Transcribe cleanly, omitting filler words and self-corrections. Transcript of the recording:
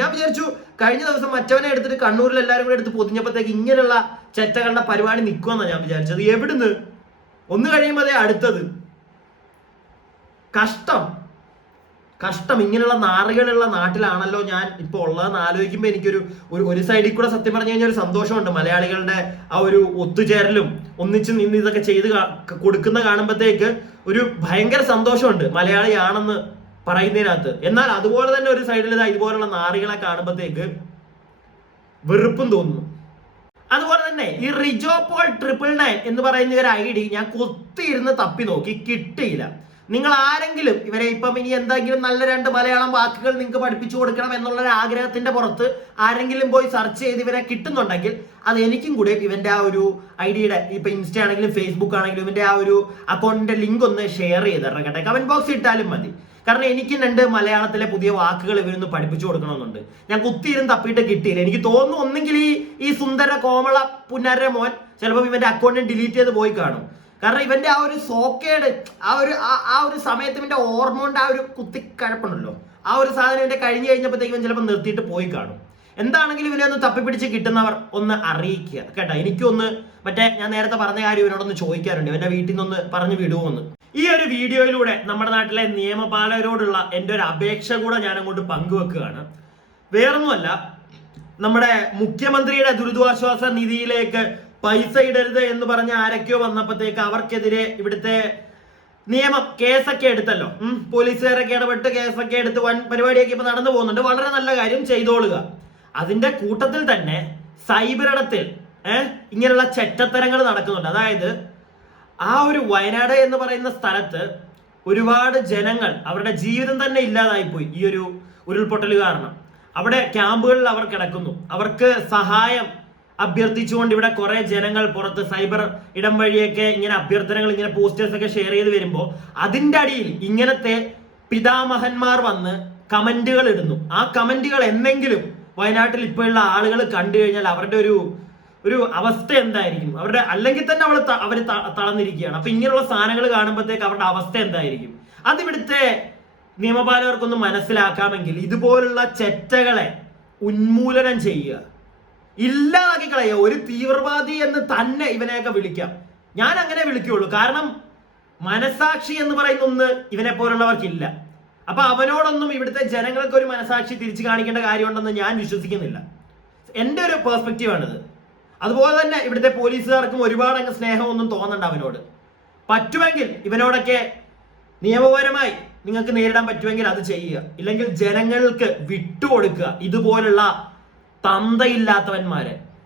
ഞാൻ വിചാരിച്ചു കഴിഞ്ഞ ദിവസം മറ്റവനെ എടുത്തിട്ട് കണ്ണൂരിൽ എല്ലാവരും കൂടെ എടുത്ത് പൊതിഞ്ഞപ്പോഴത്തേക്ക് ഇങ്ങനെയുള്ള ചെറ്റകളുടെ പരിപാടി നിൽക്കുമെന്നാണ് ഞാൻ വിചാരിച്ചത്. എവിടുന്ന് ഒന്ന് കഴിയുമ്പോൾ അതേ അടുത്തത്. കഷ്ടം ഇങ്ങനെയുള്ള നാറുകളുള്ള നാട്ടിലാണല്ലോ ഞാൻ ഇപ്പൊ ഉള്ളതെന്ന് ആലോചിക്കുമ്പോൾ എനിക്കൊരു ഒരു സൈഡിൽ കൂടെ സത്യം പറഞ്ഞു കഴിഞ്ഞാൽ ഒരു സന്തോഷമുണ്ട്. മലയാളികളുടെ ആ ഒരു ഒത്തുചേരലും ഒന്നിച്ച് നിന്ന് ഇതൊക്കെ ചെയ്ത് കൊടുക്കുന്ന കാണുമ്പോഴത്തേക്ക് ഒരു ഭയങ്കര സന്തോഷമുണ്ട് മലയാളിയാണെന്ന് പറയുന്നതിനകത്ത്. എന്നാൽ അതുപോലെ തന്നെ ഒരു സൈഡിൽ ഇതുപോലുള്ള നാറികളെ കാണുമ്പോഴത്തേക്ക് വെറുപ്പും തോന്നുന്നു. അതുപോലെ തന്നെ ഈ റിജോപോൾ 999 എന്ന് പറയുന്ന ഒരു ID ഞാൻ കൊത്തിയിരുന്ന് തപ്പി നോക്കി, കിട്ടിയില്ല. നിങ്ങൾ ആരെങ്കിലും ഇവരെ ഇപ്പം ഇനി എന്തെങ്കിലും നല്ല 2 മലയാളം വാക്കുകൾ നിങ്ങൾക്ക് പഠിപ്പിച്ചു കൊടുക്കണം എന്നുള്ള ഒരു ആഗ്രഹത്തിന്റെ പുറത്ത് ആരെങ്കിലും പോയി സെർച്ച് ചെയ്ത് ഇവരെ കിട്ടുന്നുണ്ടെങ്കിൽ അത് എനിക്കും കൂടെ ഇവന്റെ ആ ഒരു ഐഡിയുടെ ഇപ്പൊ ഇൻസ്റ്റ ആണെങ്കിലും ഫേസ്ബുക്ക് ആണെങ്കിലും ഇവന്റെ ആ ഒരു അക്കൗണ്ടിന്റെ ലിങ്ക് ഒന്ന് ഷെയർ ചെയ്തിറങ്ങട്ടെ. കമന്റ് ബോക്സ് ഇട്ടാലും മതി. കാരണം എനിക്ക് 2 മലയാളത്തിലെ പുതിയ വാക്കുകൾ ഇവരൊന്ന് പഠിപ്പിച്ചു കൊടുക്കണമെന്നുണ്ട്. ഞാൻ കുത്തിയിരുന്ന് തപ്പിയിട്ട് കിട്ടിയില്ല. എനിക്ക് തോന്നുന്നു ഒന്നെങ്കിൽ ഈ സുന്ദര കോമള പുന്നര മോൻ ചിലപ്പോൾ ഇവന്റെ അക്കൗണ്ടിൽ ഡിലീറ്റ് ചെയ്ത് പോയി കാണും. കാരണം ഇവന്റെ ആ ഒരു സോക്കേട് ആ ഒരു സമയത്ത് ഇവന്റെ ഓർമ്മോന്റെ ആ ഒരു കുത്തിക്കഴപ്പുണ്ടല്ലോ, ആ ഒരു സാധനം ഇവന്റെ കഴിഞ്ഞു കഴിഞ്ഞപ്പോഴത്തേക്ക് ഇവൻ ചിലപ്പോൾ നിർത്തിയിട്ട് പോയി കാണും. എന്താണെങ്കിലും ഇവനെ ഒന്ന് തപ്പിപ്പിടിച്ച് കിട്ടുന്നവർ ഒന്ന് അറിയിക്കുക കേട്ടോ. എനിക്കൊന്ന് മറ്റേ ഞാൻ നേരത്തെ പറഞ്ഞ കാര്യം ഇവനോടൊന്ന് ചോദിക്കാറുണ്ട്, ഇവന്റെ വീട്ടിൽ നിന്നൊന്ന് പറഞ്ഞു വിടുമോന്ന്. ഈ ഒരു വീഡിയോയിലൂടെ നമ്മുടെ നാട്ടിലെ നിയമപാലകരോടുള്ള എൻ്റെ ഒരു അപേക്ഷ കൂടെ ഞാൻ അങ്ങോട്ട് പങ്കുവെക്കുകയാണ്. വേറൊന്നുമല്ല, നമ്മുടെ മുഖ്യമന്ത്രിയുടെ ദുരിതാശ്വാസ നിധിയിലേക്ക് പൈസ ഇടരുത് എന്ന് പറഞ്ഞ ആരൊക്കെയോ വന്നപ്പോഴത്തേക്ക് അവർക്കെതിരെ ഇവിടുത്തെ നിയമം കേസൊക്കെ എടുത്തല്ലോ. പോലീസുകാരൊക്കെ ഇടപെട്ട് കേസൊക്കെ എടുത്ത് വൻ പരിപാടിയൊക്കെ ഇപ്പൊ നടന്നു പോകുന്നുണ്ട്. വളരെ നല്ല കാര്യം, ചെയ്തോളുക. അതിന്റെ കൂട്ടത്തിൽ തന്നെ സൈബറിടത്തിൽ ഇങ്ങനെയുള്ള ചെറ്റത്തരങ്ങൾ നടക്കുന്നുണ്ട്. അതായത് ആ ഒരു വയനാട് എന്ന് പറയുന്ന സ്ഥലത്ത് ഒരുപാട് ജനങ്ങൾ അവരുടെ ജീവിതം തന്നെ ഇല്ലാതായിപ്പോയി ഈ ഒരു ഉരുൾപൊട്ടൽ കാരണം. അവിടെ ക്യാമ്പുകളിൽ അവർ കിടക്കുന്നു. അവർക്ക് സഹായം അഭ്യർത്ഥിച്ചുകൊണ്ട് ഇവിടെ കുറെ ജനങ്ങൾ പുറത്ത് സൈബർ ഇടം വഴിയൊക്കെ ഇങ്ങനെ അഭ്യർത്ഥനകൾ, ഇങ്ങനെ പോസ്റ്റേഴ്സ് ഒക്കെ ഷെയർ ചെയ്ത് വരുമ്പോൾ അതിന്റെ അടിയിൽ ഇങ്ങനത്തെ പിതാമഹന്മാർ വന്ന് കമന്റുകൾ ഇടുന്നു. ആ കമന്റുകൾ എന്തെങ്കിലും വയനാട്ടിൽ ഇപ്പോഴുള്ള ആളുകൾ കണ്ടു കഴിഞ്ഞാൽ അവരുടെ ഒരു അവസ്ഥ എന്തായിരിക്കും? അവരുടെ അല്ലെങ്കിൽ തന്നെ അവർ തളർന്നിരിക്കുകയാണ്. അപ്പൊ ഇങ്ങനെയുള്ള സാധനങ്ങൾ കാണുമ്പോഴത്തേക്ക് അവരുടെ അവസ്ഥ എന്തായിരിക്കും? അതിവിടുത്തെ നിയമപാലകർക്കൊന്ന് മനസ്സിലാക്കാമെങ്കിൽ ഇതുപോലുള്ള ചെറ്റകളെ ഉന്മൂലനം ചെയ്യുക, ഇല്ലാതാക്കി കളയുക. ഒരു തീവ്രവാദി എന്ന് തന്നെ ഇവനെയൊക്കെ വിളിക്കാം. ഞാൻ അങ്ങനെ വിളിക്കുകയുള്ളൂ. കാരണം മനസാക്ഷി എന്ന് പറയുന്ന ഒന്ന് ഇവനെ പോലുള്ളവർക്കില്ല. അപ്പൊ അവനോടൊന്നും ഇവിടുത്തെ ജനങ്ങൾക്ക് ഒരു മനസാക്ഷി തിരിച്ചു കാണിക്കേണ്ട കാര്യമുണ്ടെന്ന് ഞാൻ വിശ്വസിക്കുന്നില്ല. എൻ്റെ ഒരു പെർസ്പെക്റ്റീവ് ആണിത്. അതുപോലെ തന്നെ ഇവിടുത്തെ പോലീസുകാർക്കും ഒരുപാട് അങ്ങ് സ്നേഹമൊന്നും തോന്നണ്ട അവനോട്. പറ്റുമെങ്കിൽ ഇവനോടൊക്കെ നിയമപരമായി നിങ്ങൾക്ക് നേരിടാൻ പറ്റുമെങ്കിൽ അത് ചെയ്യുക. ഇല്ലെങ്കിൽ ജനങ്ങൾക്ക് വിട്ടുകൊടുക്കുക ഇതുപോലുള്ള തന്തയില്ലാത്തവന്മാരെ.